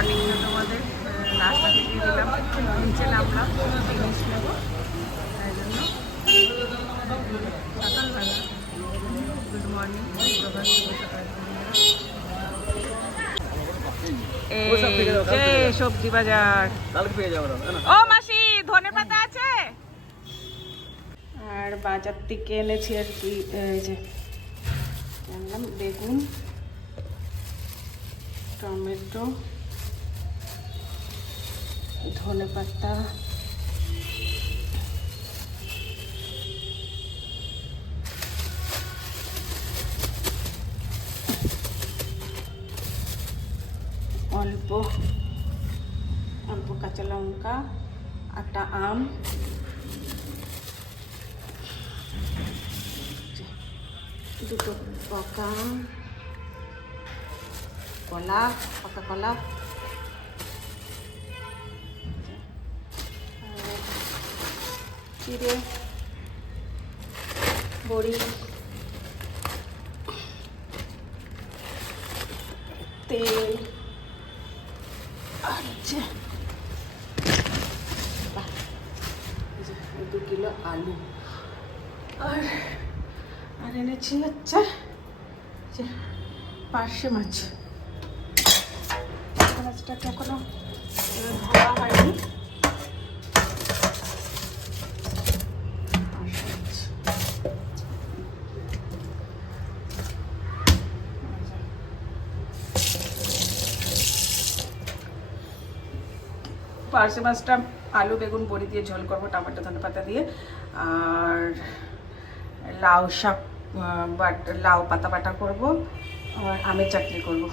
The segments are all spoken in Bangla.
মর্নিং তোমাদের রাস্তা থেকে দিলাম নিচে নামলাম জিনিস নেবো তাই জন্য সকালবেলা গুড মর্নিং সবজি বাজার ও মাসি ধনে পাতা আছে আর বাজার থেকে এনেছি আর কি এই যে বেগুন টমেটো ধনে পাতা অল্প অল্প কাঁচা লঙ্কা একটা আম দুটো পাকা কলা পাকা কলা চিড়ে বড়ি তেল আর 2 কিলো আলু আর এনেছি হচ্ছে পার্শে মাছ। মাছটাকে এখনো ধোয়া হয়নি। পার্শে মাছটা আলু বেগুন বড়ি দিয়ে ঝোল করবো টমেটো ধনে পাতা দিয়ে আর লাউ শাক লাউ পাতা বাটা করবো আর আমের চাটনি করব।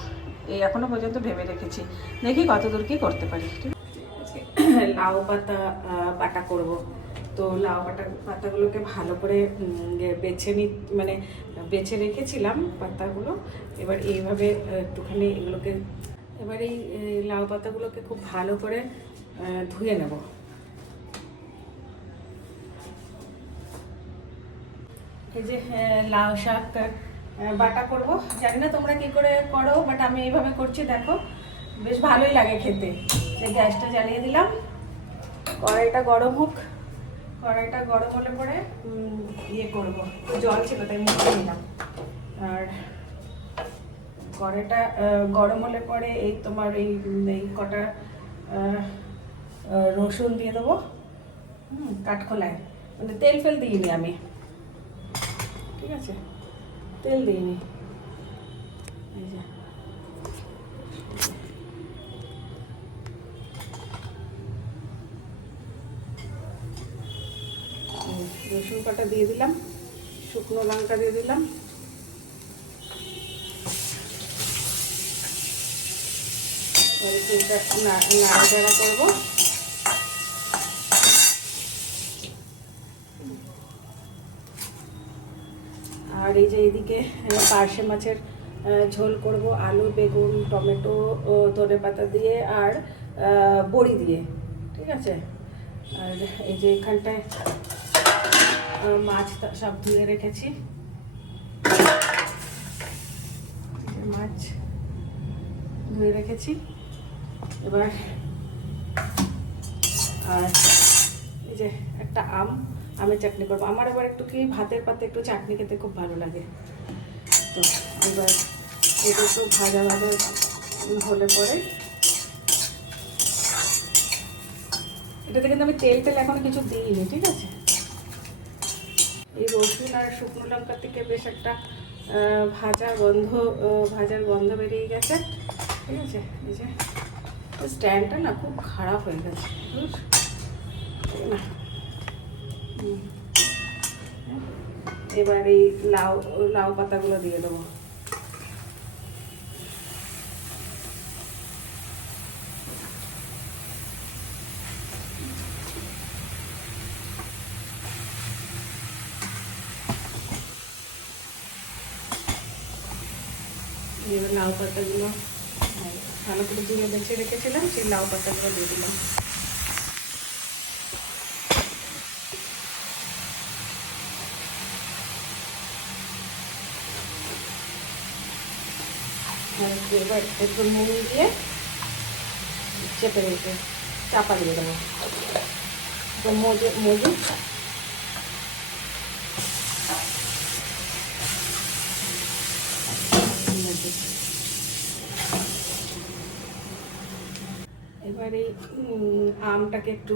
এই এখনো পর্যন্ত ভেবে রেখেছি, দেখি কতদূর কি করতে পারি। ঠিক আছে, লাউ পাতা বাটা করব। তো লাউ পাতাগুলোকে ভালো করে বেছে রেখেছিলাম পাতাগুলো। এবার এইভাবে একটুখানি এগুলোকে এবার এই লাউ পাতাগুলোকে খুব ভালো করে ধুয়ে নেব। এই যে লাউ শাক বাটা করব, জানি না তোমরা কি করে করো, বাট আমি এইভাবে করছি, দেখো বেশ ভালোই লাগে খেতে। গ্যাসটা জ্বালিয়ে দিলাম, কড়াইটা গরম হোক। কড়াইটা গরম হলে পরে করব, জল ছিল তাই মুখে নিলাম। আর কড়াইটা গরম হলে পরে এই তোমার এই কটা রসুন দিয়ে দেবো কাঠখোলায়, মানে তেল ফেল দিইনি আমি, ঠিক আছে, তেল দিইনি। এই যে রসুন কাটা দিয়ে দিলাম, শুকনো লঙ্কা দিয়ে দিলাম, নাড়াচাড়া করবো। আর এই যে এইদিকে পার্শে মাছের ঝোল করব, আলু বেগুন টমেটো ধনে পাতা দিয়ে আর বড়ি দিয়ে, ঠিক আছে। আর এই যে এখানটায় মাছ সব ধুয়ে রেখেছি, মাছ ধুয়ে রেখেছি। এবার আর এই যে একটা আমের চাটনি করবো। আমার আবার একটু কি ভাতের পাতে একটু চাটনি খেতে খুব ভালো লাগে। তো এবার এটা একটু ভাজা হলে পরে এটাতে কিন্তু আমি তেল এখন কিছু দিইনি, ঠিক আছে। এই রসুন আর শুকনো লঙ্কা থেকে বেশ একটা ভাজার গন্ধ বেরিয়ে গেছে, ঠিক আছে। এই যে স্ট্যান্ডটা না খুব খারাপ হয়ে গেছে না। এবার এই লাউ পাতাগুলো দিয়ে দেবো। এবার লাউ পাতাগুলো ভালো করে ধুয়ে বেছে রেখেছিলাম, সেই লাউ পাতাগুলো দিয়ে দিলাম। এবার একটু নুন দিয়ে চেপে রেখে চাপা দিয়ে দেবো। তো মজু এবারে আমটাকে একটু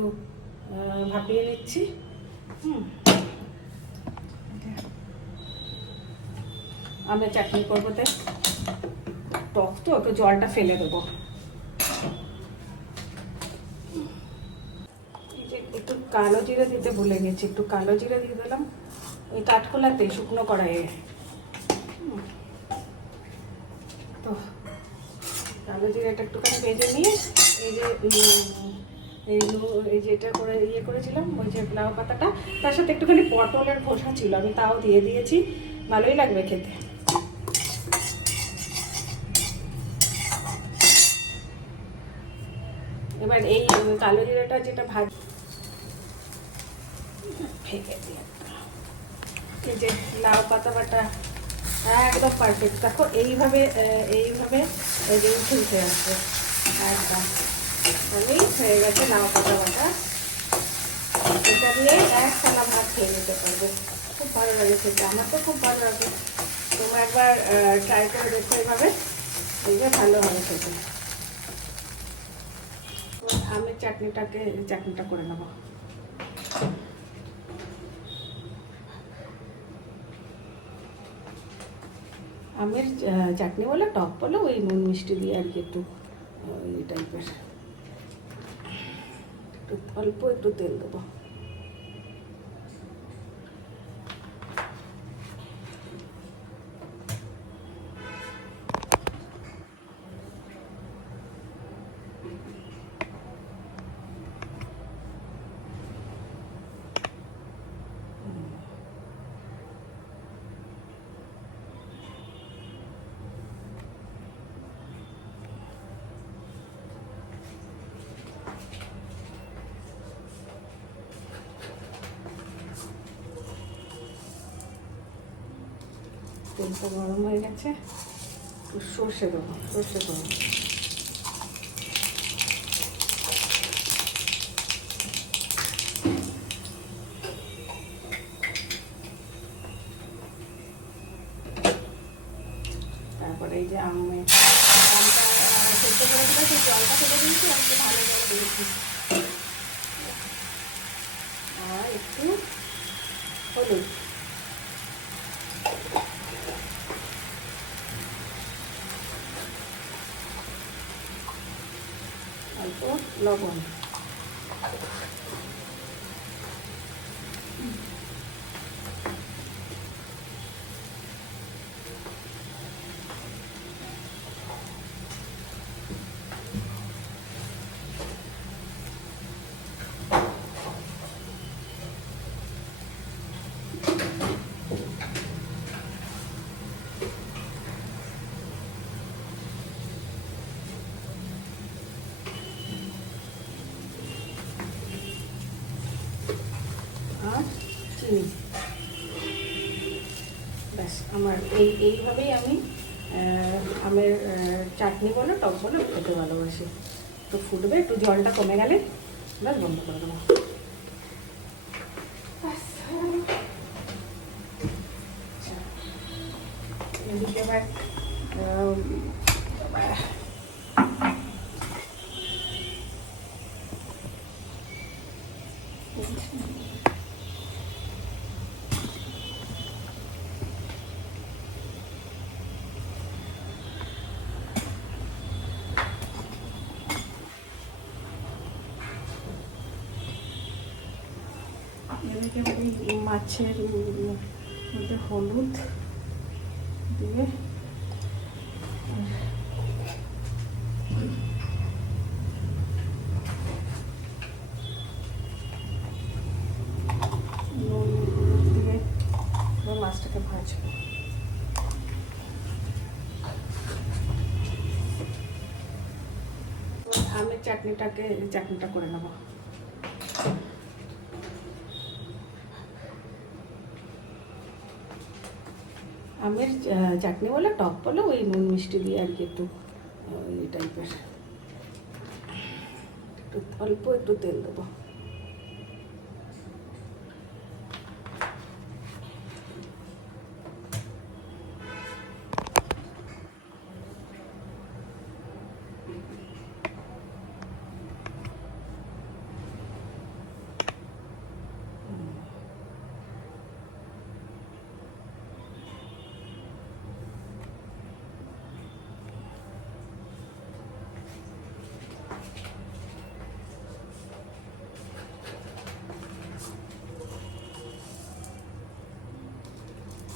ভাপিয়ে নিচ্ছি। আমের চাটনি করবো, তাই টক তো একটু জলটা ফেলে দেবো। এই যে একটু কালো জিরে দিতে ভুলে গেছি, একটু কালো জিরে দিয়ে দিলাম ওই কাঠখোলাতে শুকনো কড়াইয়ে। তো কালো জিরাটা একটুখানি ভেজে নিয়ে এই যে এই যেটা করে ইয়ে করেছিলাম ওই যে লাউ পাতাটা, তার সাথে একটুখানি পটলের খোসা ছিল, আমি তাও দিয়ে দিয়েছি, ভালোই লাগবে খেতে। এবার এই কালো জিরাটা যেটা ফেঁকে দিয়ে এই যে লাউ পাতা বাটা একদম পারফেক্ট। দেখো এইভাবে উঠে উঠে আসবে একদম। আমি হয়ে গেছে লাউ পাতা বাটা, এটা দিয়ে এক থালা ভাত খেয়ে নিতে পারবে, খুব ভালো লাগে খেতে, আমার তো খুব ভালো লাগে। তোমরা একবার ট্রাই করে দেখো এইভাবে, দেখবে ভালো হবে খেতে। আমের চাটনিটা করে নেবো। আমের চাটনি বলে টক বলে ওই নুন মিষ্টি দিয়ে আর কি, একটু এই টাইপের, একটু অল্প একটু তেল দেবো। তেলটা গরম হয়ে গেছে, সর্ষে দেবো, সর্ষে দেবো। তারপরে এই যে আমটা সেদ্ধ করেছিল সেই জলটা ফেলে দিয়েছি, একটু ভালো করে দিয়েছি, আর একটু হলুদ, অল্প লবণ। আর চিনি, ব্যাস। আমার এইভাবেই আমি আমের চাটনি বলো টক বলো খেতে ভালোবাসি। তো ফুটবে, একটু জলটা কমে গেলে ব্যাস বন্ধ করে দেবো। এদিকে এবার এদিকে মাছের মধ্যে হলুদ দিয়ে মাছটাকে ভাজবো। আমের চাটনিটা করে নেবো। আমের চাটনি বলে টক বলে ওই নুন মিষ্টি দিয়ে আর কি, একটু এই টাইপের। অল্প একটু তেল দেবো।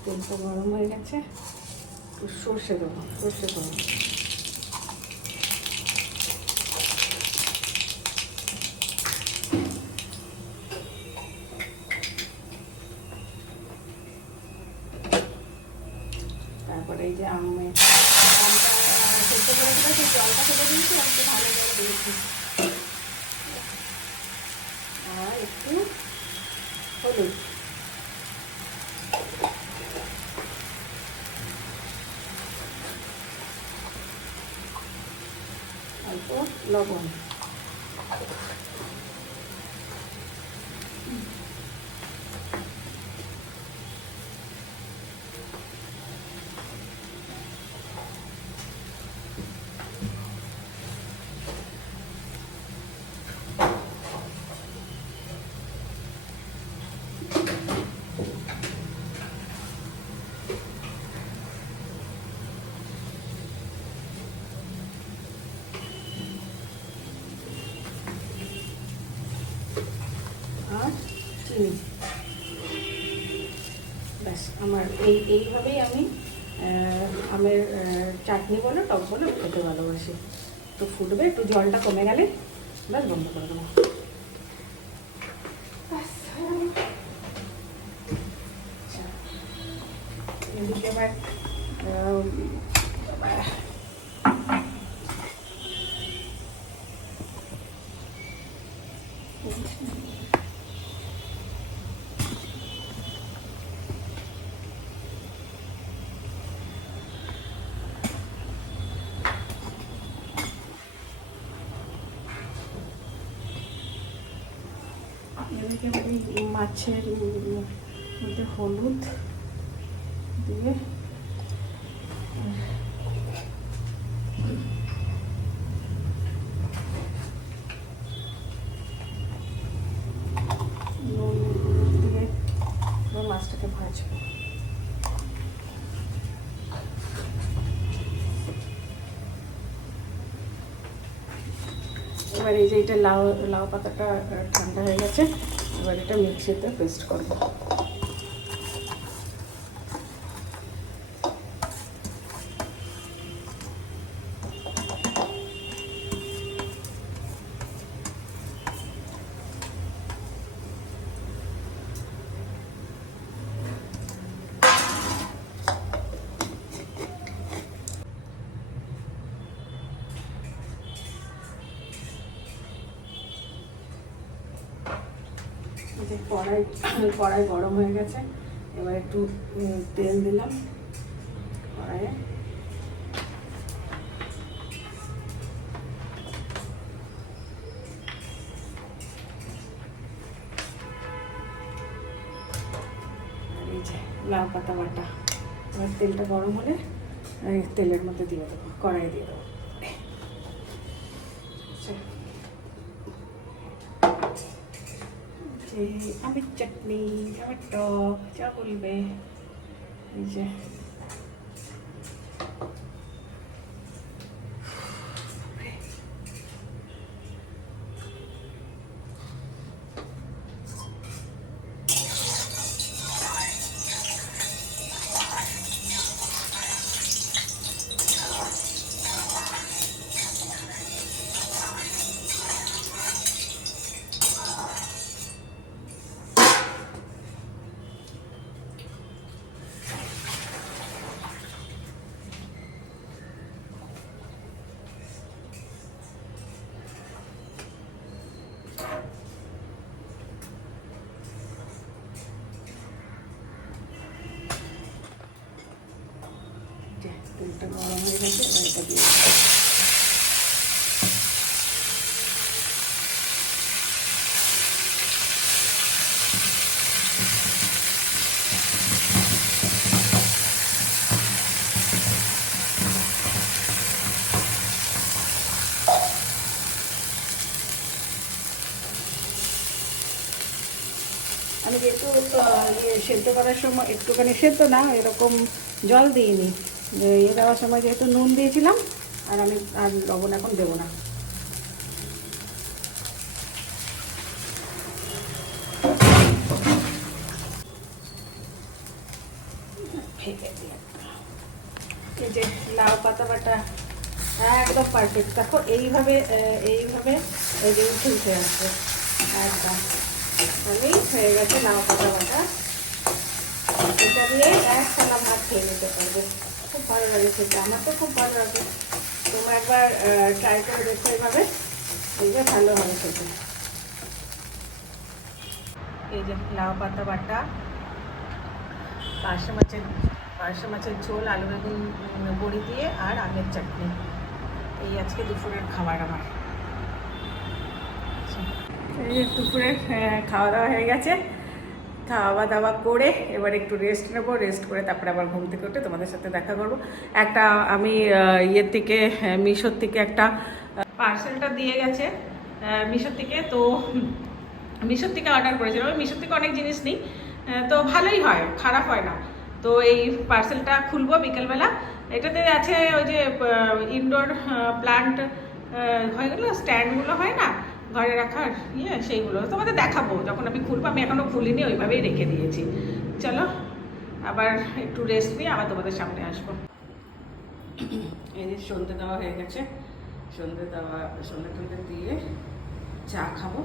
তেলটা গরম হয়ে গেছে, একটু সর্ষে দেবো, সর্ষে দেবো। তারপরে এই যে আমটা সেদ্ধ করে দিলে সেই জলটা ফেলে দিয়েছি, একটু ভালো করে দিয়েছি। আর একটু হলুদ, অল্প লবণ, আর চিনি। ব্যাস, আমার এইভাবেই আমি আমের চাটনি বলো টক বলো খেতে ভালোবাসি। তো ফুটবে, একটু জলটা কমে গেলে ব্যাস বন্ধ করে দেবো। এদিকে আবার এদিকে মাছের মধ্যে হলুদ দিয়ে নুন দিয়ে মাছটাকে ভাজবো। এবার এই যে এটা লাউ লাউ পাতাটা ঠান্ডা হয়ে গেছে, এবার এটা মিক্সিতে পেস্ট করবো। কড়াই গরম হয়ে গেছে, এবার একটু তেল দিলাম কড়াইয়ে। আর এই যে লাউ পাতা বাটা, এবার তেলটা গরম হলে তেলের মধ্যে দিয়ে দেবো, কড়াই দিয়ে দেবো। আমের চাটনি, আমের টক, যা বলবে। এই যে তেলটা গরম হয়ে গেছে, এটা দিয়ে আমি যেহেতু সেদ্ধ করার সময় একটুখানি সেদ্ধ না এরকম জল দিইনি, দেওয়ার সময় যেহেতু নুন দিয়েছিলাম, আর আমি আর লবণ এখন দেবো না। এই যে লাউ পাতা বাটা একদম পারফেক্ট, দেখো এইভাবে এইভাবে এই যে উঠে আসবে একদম, তাহলেই হয়ে গেছে লাউ পাতা বাটা। এটা দিয়ে এক থালা ভাত খেয়ে নিতে পারবে, খুব ভালো লাগে খেতে, আমার তো খুব ভালো লাগে। তোমরা একবার ট্রাই করে দেখো এইভাবে, এইটা ভালো হবে খেতে। এই যে লাউ পাতা বাটা, পার্শে মাছের ঝোল, আলু বেগুন বড়ি দিয়ে আর আমের চাটনি, এই আজকে দুপুরের খাবার আমার। এই যে দুপুরের খাওয়া দাওয়া হয়ে গেছে, খাওয়া দাওয়া করে এবার একটু রেস্ট নেবো, রেস্ট করে তারপরে আবার ঘুম থেকে উঠে তোমাদের সাথে দেখা করবো। একটা আমি ইয়ের থেকে মিশোর থেকে একটা পার্সেলটা দিয়ে গেছে মিশোর থেকে, তো মিশোর থেকে অর্ডার করেছিলাম। আমি মিশোর থেকে অনেক জিনিস নিই, তো ভালোই হয়, খারাপ হয় না। তো এই পার্সেলটা খুলবো বিকেলবেলা। এটাতে আছে ওই যে ইনডোর প্লান্ট হয়ে গেলো, স্ট্যান্ডগুলো হয় না ঘরে রাখার সেইগুলো তোমাদের দেখাবো যখন আমি খুলবো। আমি এখনও খুলিনি, ওইভাবেই রেখে দিয়েছি। চলো আবার একটু রেস্ট নিয়ে আবার তোমাদের সামনে আসবো। এই যে সন্ধ্যে দেওয়া হয়ে গেছে, সন্ধ্যে টন্ধে দিয়ে চা খাবো।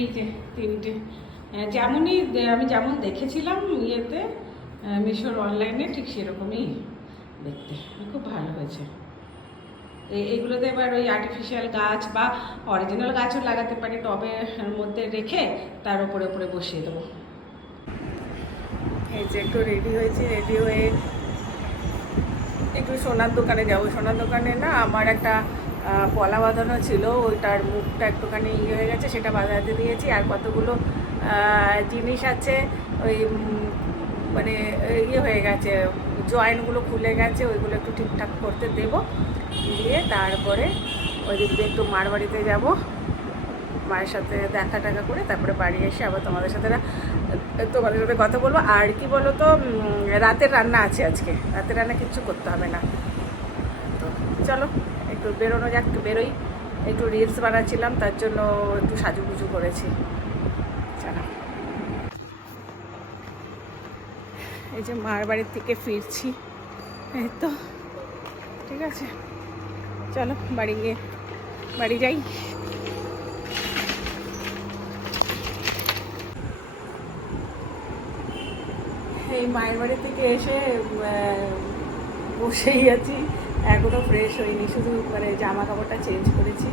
এই যে তিনটে যেমনই আমি যেমন দেখেছিলাম ইয়েতে মিশোর অনলাইনে, ঠিক সেরকমই দেখতে, খুব ভালো হয়েছে। এইগুলোতে এবার ওই আর্টিফিশিয়াল গাছ বা অরিজিনাল গাছও লাগাতে পারি, টবের মধ্যে রেখে তার উপরে উপরে বসিয়ে দেবো। এই যে একটু রেডি হয়েছে, রেডি হয়ে একটু সোনার দোকানে যাবো। সোনার দোকানে না আমার একটা পলা বাঁধানো ছিল, ওইটার মুখটা একটুখানি হয়ে গেছে, সেটা বাঁধাতে দিয়েছি। আর কতগুলো জিনিস আছে ওই মানে হয়ে গেছে, জয়েন্টগুলো খুলে গেছে, ওইগুলো একটু ঠিকঠাক করতে দেবো। দিয়ে তারপরে ওই দিক দিয়ে একটু মার বাড়িতে যাবো, মায়ের সাথে দেখা টাকা করে তারপরে বাড়ি এসে আবার তোমাদের সাথে কথা বলবো। আর কি বলো তো, রাতের রান্না আছে আজকে, রাতের রান্না কিচ্ছু করতে হবে না। তো চলো একটু বেরোনো যাক, একটু বেরোই। একটু রিলস বানাচ্ছিলাম, তার জন্য একটু সাজুগুজু করেছি। চলো, এই যে মার বাড়ির থেকে ফিরছি, এই তো ঠিক আছে। চলো বাড়ি যাই। এই মায়ের বাড়ি থেকে এসে বসেই আছি, এখনও ফ্রেশ হইনি, শুধু মানে জামা কাপড়টা চেঞ্জ করেছি।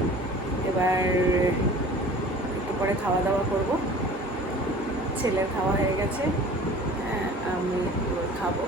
এবার একটু পরে খাওয়া দাওয়া করব। ছেলের খাওয়া হয়ে গেছে, আমি খাবো।